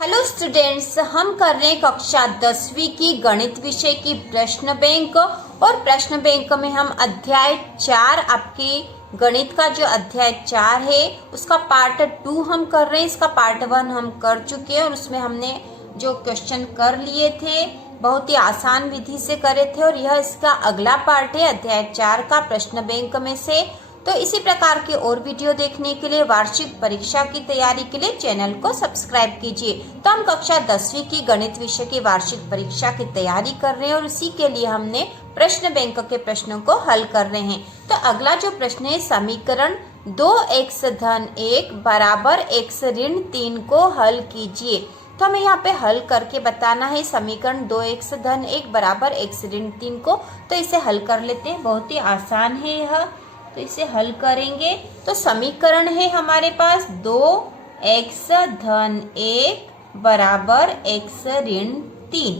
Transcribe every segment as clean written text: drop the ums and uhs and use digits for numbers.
Hello students, हम कर रहे हैं कक्षा 10वीं की गणित विषय की प्रश्न बैंक। और प्रश्न बैंक में हम अध्याय 4 आपके गणित का जो अध्याय 4 है उसका पार्ट 2 हम कर रहे हैं। इसका पार्ट 1 हम कर चुके हैं और उसमें हमने जो क्वेश्चन कर लिए थे बहुत ही आसान विधि से करे थे। और यह इसका अगला पार्ट है अध्याय 4 का प्रश्न बैंक में से। तो इसी प्रकार के और वीडियो देखने के लिए वार्षिक परीक्षा की तैयारी के लिए चैनल को सब्सक्राइब कीजिए। तो हम कक्षा 10वीं की गणित विषय की वार्षिक परीक्षा की तैयारी कर रहे हैं और इसी के लिए हमने प्रश्न बैंक के प्रश्नों को हल कर रहे हैं। तो अगला जो प्रश्न है, समीकरण 2x धन 1 बराबर x ऋण 3 को हल कीजिए। तो हमें यहाँ पे हल करके बताना है समीकरण 2x धन 1 बराबर x ऋण 3 को। तो इसे हल कर लेते हैं, बहुत ही आसान है यह। तो इसे हल करेंगे तो समीकरण है हमारे पास 2x धन 1 बराबर x ऋण 3।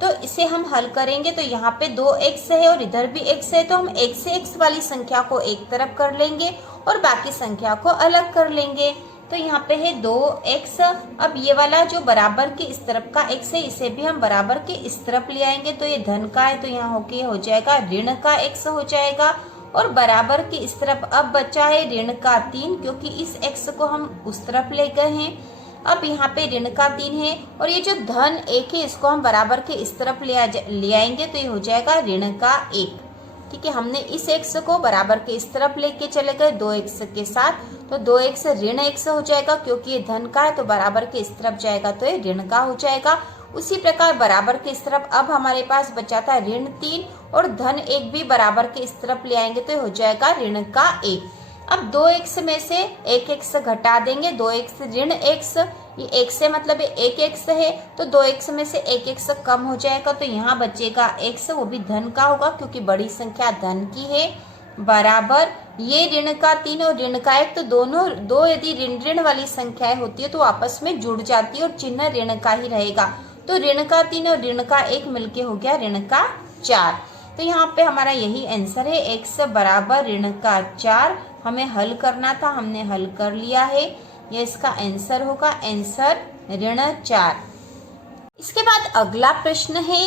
तो इसे हम हल करेंगे तो यहाँ पे 2x है और इधर भी x है, तो हम x से x वाली संख्या को एक तरफ कर लेंगे और बाकी संख्या को अलग कर लेंगे। तो यहाँ पे है 2x। अब ये वाला जो बराबर के इस तरफ का x है इसे भी हम बराबर के इस तरफ ले आएंगे। तो ये धन का है तो यहाँ होके हो जाएगा ऋण का x हो जाएगा। और बराबर के इस तरफ अब बचा है ऋण का 3, क्योंकि इस x को हम उस तरफ ले गए हैं। अब यहाँ पे ऋण का 3 है और ये जो धन 1 है इसको हम बराबर के इस तरफ ले आएंगे तो ये हो जाएगा ऋण का 1। ठीक है, हमने इस x को बराबर के इस तरफ लेके चले गए 2x के साथ। तो 2x ऋण x हो जाएगा, क्योंकि ये धन का है तो बराबर के इस तरफ जाएगा तो ये ऋण का हो जाएगा। उसी प्रकार बराबर के इस तरफ अब हमारे पास बचा था ऋण 3 और धन 1 भी बराबर के इस तरफ ले आएंगे तो हो जाएगा ऋण का 1। अब 2x में से 1x घटा देंगे, 2x ऋण x, ये x से मतलब 1x है तो 2x में से 1x कम हो जाएगा तो यहाँ बचेगा x, वो भी धन का होगा क्योंकि बड़ी संख्या धन की है, बराबर ये ऋण का 3 और ऋण का 1। तो दोनों दो यदि ऋण ऋण वाली संख्याएं होती है तो आपस में जुड़ जाती है और चिन्ह ऋण का ही रहेगा। तो ऋण का 3 और ऋण का 1 मिलके हो गया ऋण का 4। तो यहाँ पे हमारा यही आंसर है, x बराबर ऋण का 4। हमें हल करना था, हमने हल कर लिया है। यह इसका आंसर होगा, आंसर ऋण 4। इसके बाद अगला प्रश्न है,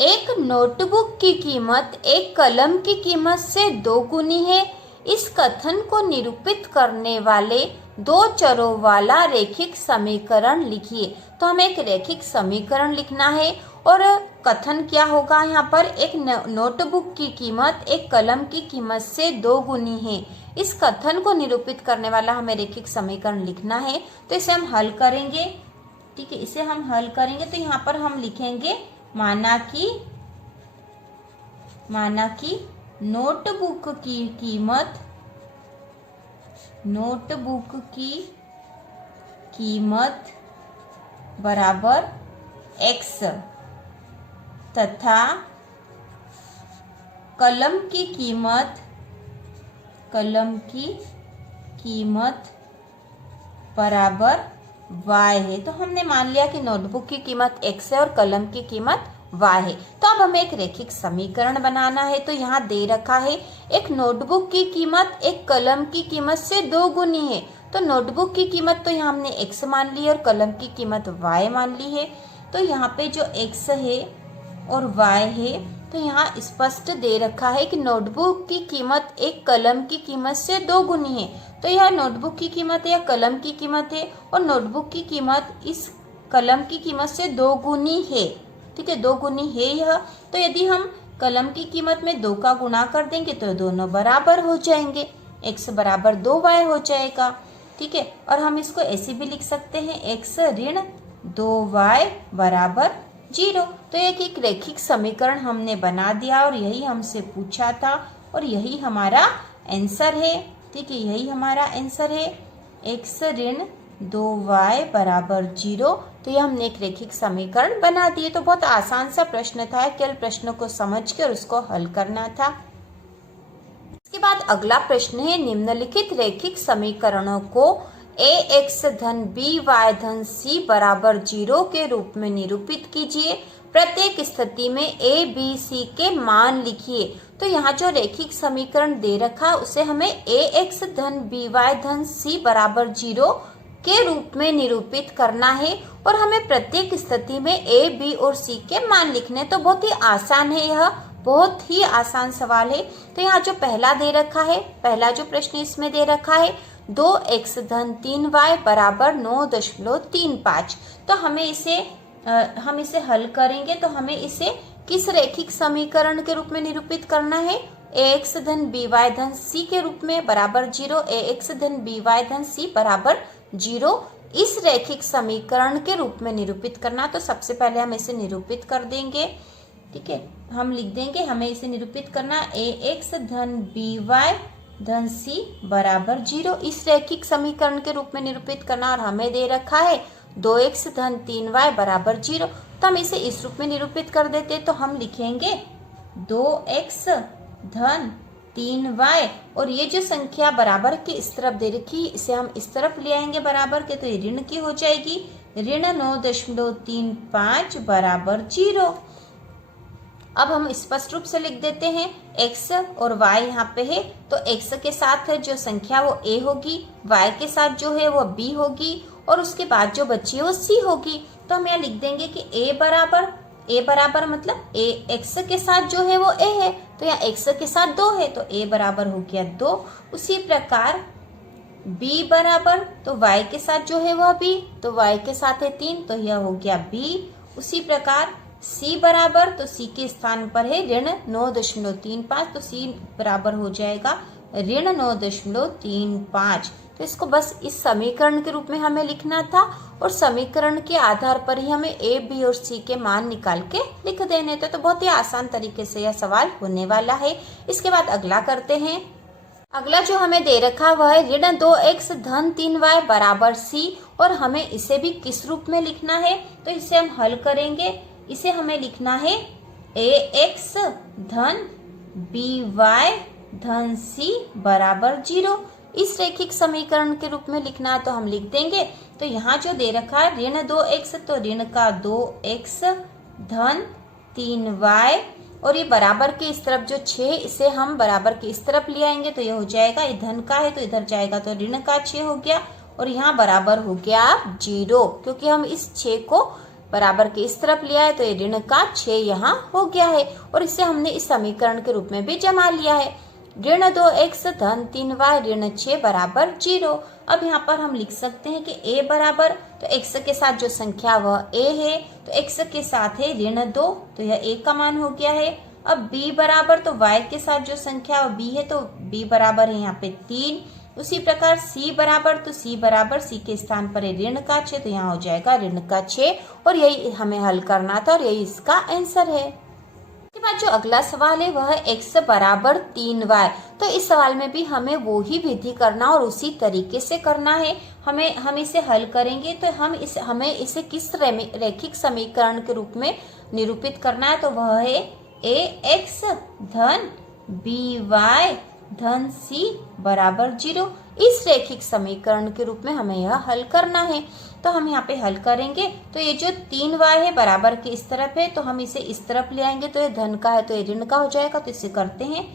एक नोटबुक की कीमत एक कलम की कीमत से 2 गुनी है। इस कथन को निरूपित करने वाले 2 चरों वाला रैखिक समीकरण लिखिए। तो हमें एक रैखिक समीकरण लिखना है और कथन क्या होगा यहाँ पर, एक नोटबुक की कीमत एक कलम की कीमत से 2 गुनी है। इस कथन को निरूपित करने वाला हमें रैखिक समीकरण लिखना है। तो इसे हम हल करेंगे। ठीक है, इसे हम हल करेंगे तो यहाँ पर हम लिखेंगे माना कि नोटबुक की कीमत बराबर x तथा कलम की कीमत बराबर y है। तो हमने मान लिया कि नोटबुक की कीमत x है और कलम की कीमत y है। तो अब हमें एक रैखिक समीकरण बनाना है। तो यहाँ दे रखा है एक नोटबुक की कीमत एक कलम की कीमत से 2 गुनी है। तो नोटबुक की कीमत तो यहाँ हमने x मान ली और कलम की कीमत y मान ली है। तो यहाँ पे जो x है और y है तो यहाँ स्पष्ट दे रखा है कि नोटबुक की कीमत एक कलम की कीमत से 2 गुनी है। तो यह नोटबुक की कीमत है या कलम की कीमत है और नोटबुक की कीमत इस कलम की कीमत से 2 गुनी है। ठीक है, 2 गुनी है यह। तो यदि हम कलम की कीमत में 2 का गुणा कर देंगे तो दोनों बराबर हो जाएंगे, x बराबर 2y हो जाएगा। ठीक है, और हम इसको ऐसे भी लिख सकते हैं x ऋण 2y बराबर 0। तो एक रैखिक समीकरण हमने बना दिया और यही हमसे पूछा था और यही हमारा आंसर है। ठीक है, यही हमारा आंसर है, x ऋण 2y बराबर 0। तो यह हमने एक रैखिक समीकरण बना दिए। तो बहुत आसान सा प्रश्न था, केवल प्रश्न को समझ कर उसको हल करना था। इसके बाद अगला प्रश्न है, निम्नलिखित रैखिक समीकरणों को ax धन by धन c बराबर 0 के रूप में निरूपित कीजिए। प्रत्येक स्थिति में a b c के मान लिखिए। तो यहाँ जो रैखिक समीकरण दे रखा उसे हमें ax धन by धन c बराबर 0 के रूप में निरूपित करना है और हमें प्रत्येक स्थिति में ए, बी और सी के मान लिखने। तो बहुत ही आसान है, यह बहुत ही आसान सवाल है। तो यहाँ जो पहला दे रखा है, पहला जो प्रश्न इसमें दे रखा है 2x धन 3y बराबर 9.35। तो हम इसे हल करेंगे तो हमें इसे किस रैखिक समीकरण के रूप में निरूपित करना है? ax धन by धन c के रूप में बराबर 0, ax धन by धन c बराबर 0 इस रैखिक समीकरण के रूप में निरूपित करना। तो सबसे पहले हम इसे निरूपित कर देंगे। ठीक है, हम लिख देंगे, हमें इसे निरूपित करना ax धन by धन c बराबर 0 इस रैखिक समीकरण के रूप में निरूपित करना। और हमें दे रखा है 2x धन 3y बराबर 0। तो हम इसे इस रूप में निरूपित कर देते। तो हम लिखेंगे 2x धन 3y और ये जो संख्या बराबर की इस तरफ दे रखी इसे हम इस तरफ ले आएंगे बराबर के, तो ये ऋण की हो जाएगी, ऋण 9.35 बराबर 0। अब हम स्पष्ट रूप से लिख देते हैं x और y यहाँ पे है, तो x के साथ जो संख्या वो a होगी, y के साथ जो है वो b होगी और उसके बाद जो बची है वो c होगी। तो हम यहाँ लिख देंगे कि a बराबर मतलब a x के साथ जो है वो a है, तो यहाँ x के साथ 2 है तो a बराबर हो गया 2। उसी प्रकार b बराबर, तो y के साथ जो है वह b, तो y के साथ है 3 तो यह हो गया b। उसी प्रकार c बराबर, तो c के स्थान पर है ऋण 9.35 तो c बराबर हो जाएगा ऋण 9.35। तो इसको बस इस समीकरण के रूप में हमें लिखना था और समीकरण के आधार पर ही हमें a, b और c के मान निकाल के लिख देने थे। तो बहुत ही आसान तरीके से यह सवाल होने वाला है। इसके बाद अगला करते हैं। अगला जो हमें दे रखा वह है ऋण 2x धन 3y बराबर c और हमें इसे भी किस रूप में लिखना है? तो इसे हम हल करेंगे। इसे हमें लिखना है ax धन by धन c बराबर 0 इस रैखिक समीकरण के रूप में लिखना है। तो हम लिख देंगे, तो यहाँ जो दे रखा है ऋण 2x तो ऋण का 2x धन 3y और ये बराबर के इस तरफ जो 6 इसे हम बराबर के इस तरफ ले आएंगे तो ये हो जाएगा, ये धन का है तो इधर जाएगा तो ऋण का 6 हो गया और यहाँ बराबर हो गया 0 क्योंकि हम इस 6 को बराबर के इस तरफ लिया है तो ये ऋण का 6 यहाँ हो गया है और इसे हमने इस समीकरण के रूप में भी जमा लिया है। ऋण 2x धन 3y ऋण 6 बराबर 0। अब यहाँ पर हम लिख सकते हैं कि a बराबर, तो x के साथ जो संख्या वह a है तो x के साथ है ऋण 2 तो यह a का मान हो गया है। अब b बराबर, तो y के साथ जो संख्या वह b है तो b बराबर है यहाँ पे 3। उसी प्रकार c बराबर, तो c बराबर c के स्थान पर है ऋण का 6 तो यहाँ हो जाएगा ऋण का 6 और यही हमें हल करना था और यही इसका आंसर है। इसके बाद जो अगला सवाल है वह है x बराबर 3y। तो इस सवाल में भी हमें वो ही विधि करना और उसी तरीके से करना है। हम इसे हल करेंगे तो हमें इसे किस रैखिक समीकरण के रूप में निरूपित करना है? तो वह है ax धन by धन c बराबर 0 इस रैखिक समीकरण के रूप में हमें यह हल करना है। तो हम यहाँ पे हल करेंगे, तो ये जो 3y है बराबर के इस तरफ है तो हम इसे इस तरफ ले आएंगे तो ये धन का है तो ये ऋण का हो जाएगा। तो इसे करते हैं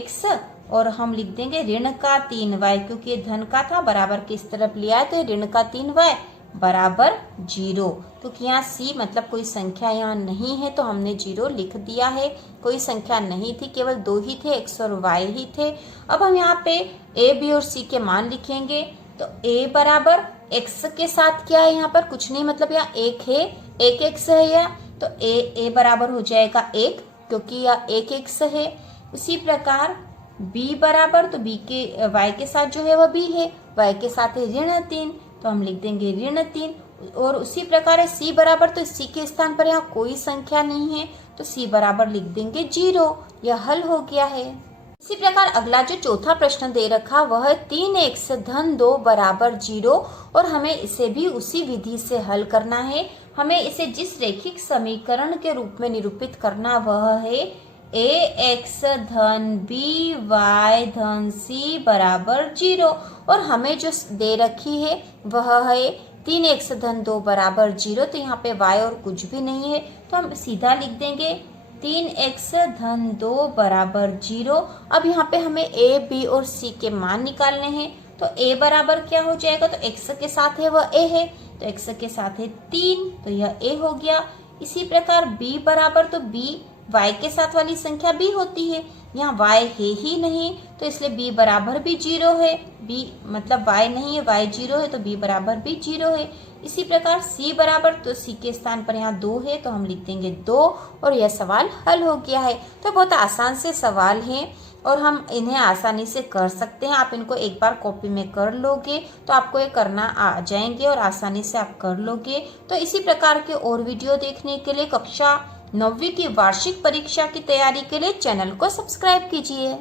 x और हम लिख देंगे ऋण का 3y क्योंकि ये धन का था बराबर के इस तरफ लिया है तो ये ऋण का 3y बराबर 0। तो यहाँ c मतलब कोई संख्या यहाँ नहीं है तो हमने 0 लिख दिया है। कोई संख्या नहीं थी, केवल 2 ही थे, x और y ही थे। अब हम यहाँ पे a, b और c के मान लिखेंगे। तो a बराबर x के साथ क्या है यहाँ पर? कुछ नहीं, मतलब यहाँ 1 है, 1x है यह, तो a बराबर हो जाएगा 1 क्योंकि यह 1x है। उसी प्रकार b बराबर, तो b के y के साथ जो है वह b है, y के साथ है ऋण 3 तो हम लिख देंगे ऋण 3। और उसी प्रकार है c बराबर, तो c के स्थान पर यहाँ कोई संख्या नहीं है तो c बराबर लिख देंगे 0। यह हल हो गया है। इसी प्रकार अगला जो चौथा प्रश्न दे रखा वह है 3x धन 2 बराबर 0 और हमें इसे भी उसी विधि से हल करना है। हमें इसे जिस रैखिक समीकरण के रूप में निरूपित करना वह है ax धन by धन c बराबर 0 और हमें जो दे रखी है वह है 3x धन 2 बराबर 0। तो यहाँ पे y और कुछ भी नहीं है तो हम सीधा लिख देंगे 3x धन 2 बराबर 0। अब यहाँ पे हमें a, b और c के मान निकालने हैं। तो a बराबर क्या हो जाएगा, तो x के साथ है वह a है, तो x के साथ है 3, तो यह a हो गया। इसी प्रकार b बराबर, तो b y के साथ वाली संख्या b होती है, यहाँ y है ही नहीं, तो इसलिए b बराबर भी 0 है, b मतलब y नहीं है, y 0 है, तो b बराबर भी 0 है। इसी प्रकार c बराबर, तो c के स्थान पर यहाँ 2 है, तो हम लिख देंगे 2 और यह सवाल हल हो गया है। तो बहुत आसान से सवाल हैं और हम इन्हें आसानी से कर सकते हैं। आप इनको एक बार कॉपी में कर लोगे तो आपको ये करना आ जाएंगे और आसानी से आप कर लोगे। तो इसी प्रकार के और वीडियो देखने के लिए कक्षा 9वीं की वार्षिक परीक्षा की तैयारी के लिए चैनल को सब्सक्राइब कीजिए।